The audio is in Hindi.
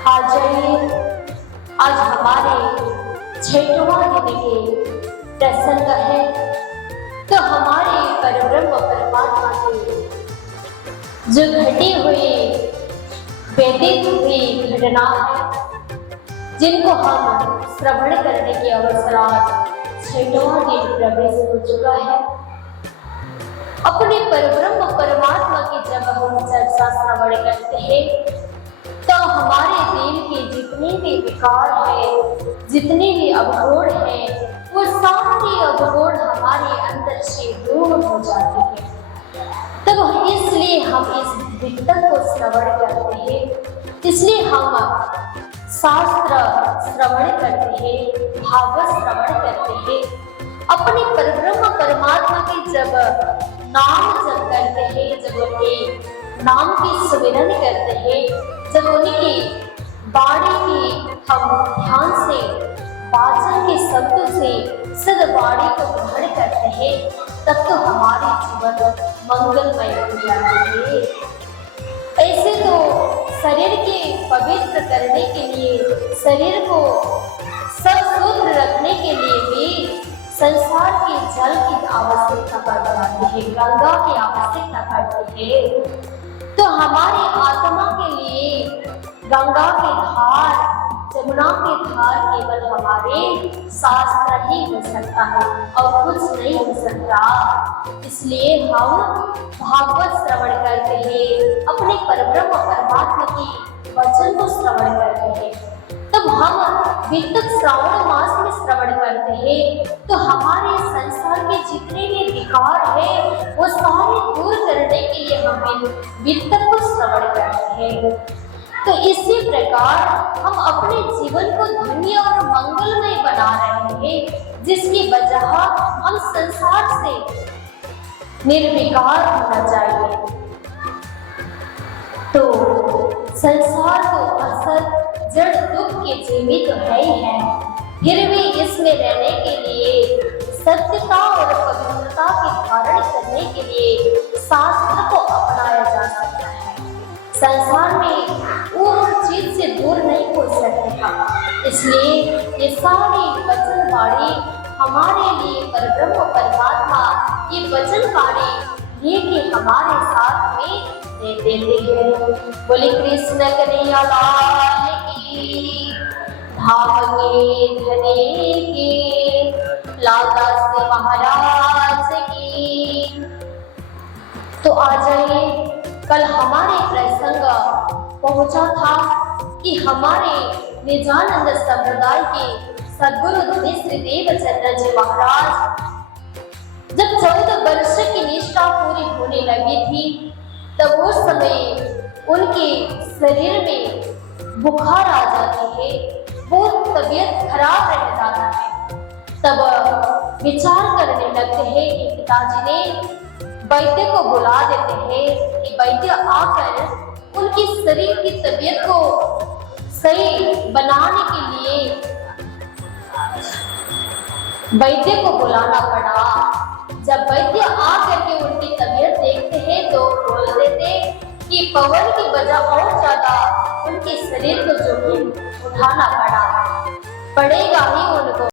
आ जाइए, आज हमारे 6वां दिन के प्रसंग है। तो हमारे परब्रह्म परमात्मा के जो घटी हुई व्यतीत हुई घटना है, जिनको हम श्रवण करने के अवसर आज 6वां दिन प्रवेश हो चुका है। अपने परब्रह्म परमात्मा की जब हम चर्चा श्रवण करते हैं तो हमारे दिल के जितने भी विकार हैं, जितने भी अवरोध हैं, वो सारे अवरोध हमारे अंदर से दूर हो जाते हैं। तब इसलिए हम इस वितक को श्रवण करते हैं, इसलिए हम शास्त्र श्रवण करते हैं, भागवत श्रवण करते हैं। अपने परब्रह्म परमात्मा के जब नाम जप करते हैं, जब उनके नाम की सुमिरन करते हैं, जब उनकी वाणी की हम ध्यान से वाचन के शब्द से सद्वाणी को ग्रहण करते हैं, तब तो हमारे जीवन मंगलमय हो जाते हैं। ऐसे तो शरीर के पवित्र करने के लिए, शरीर को शुद्ध रखने के लिए भी संसार के जल की आवश्यकता पड़ जाती है, गंगा की आवश्यकता पड़ती है। तो हमारे आत्मा के लिए गंगा के धार, जमुना के धार केवल हमारे शास्त्र ही हो सकता है और कुछ नहीं हो सकता। इसलिए हम भागवत श्रवण करते हैं, अपने परब्रह्म परमात्मा की वचन को श्रवण करते हैं। तब हम वितक श्रावण मास में श्रवण करते हैं तो हमारे संसार के जितने भी विकार हैं वो सारे दूर करने के लिए हम वितक को श्रवण करते हैं। तो इसी प्रकार हम अपने जीवन को धन्य और मंगलमय बना रहे हैं, जिसकी वजह हम संसार से निर्विकार होना चाहिए। तो संसार तो असत जड़ दुख के जीवित तो है ही है, फिर भी इसमें रहने के लिए सत्यता और पवित्रता के धारण करने के लिए शास्त्र को अपनाया जा सकता है। संसार में वो चीज से दूर नहीं हो सकते हम, इसलिए ये सारी वचन वाणी हमारे लिए परब्रह्म परमात्मा ये वचन वाणी लेके हमारे साथ में दे देते हैं। बोले कृष्ण कन्हैया लाल की, धाम के धने की, लालदास महाराज की। तो आ जाइए, कल हमारे प्रसंग पहुंचा था कि हमारे निजानंद संप्रदाय के सद्गुरु श्री देवचंद्र जी महाराज जब 14 वर्ष की निष्ठा पूरी होने लगी थी, तब उस समय उनके शरीर में बुखार आ जाती है, बहुत तबीयत खराब रह जाता है। तब विचार करने लगते हैं कि पिताजी ने वैद्य को बुला देते हैं कि वैद्य आकर उनकी शरीर की तबीयत को सही बनाने के लिए वैद्य को बुलाना पड़ा। जब वैद्य आकर के उनकी तबीयत देखते हैं तो बोल देते कि पवन की वजह और ज्यादा उनके शरीर को जोखिम उठाना पड़ेगा ही उनको।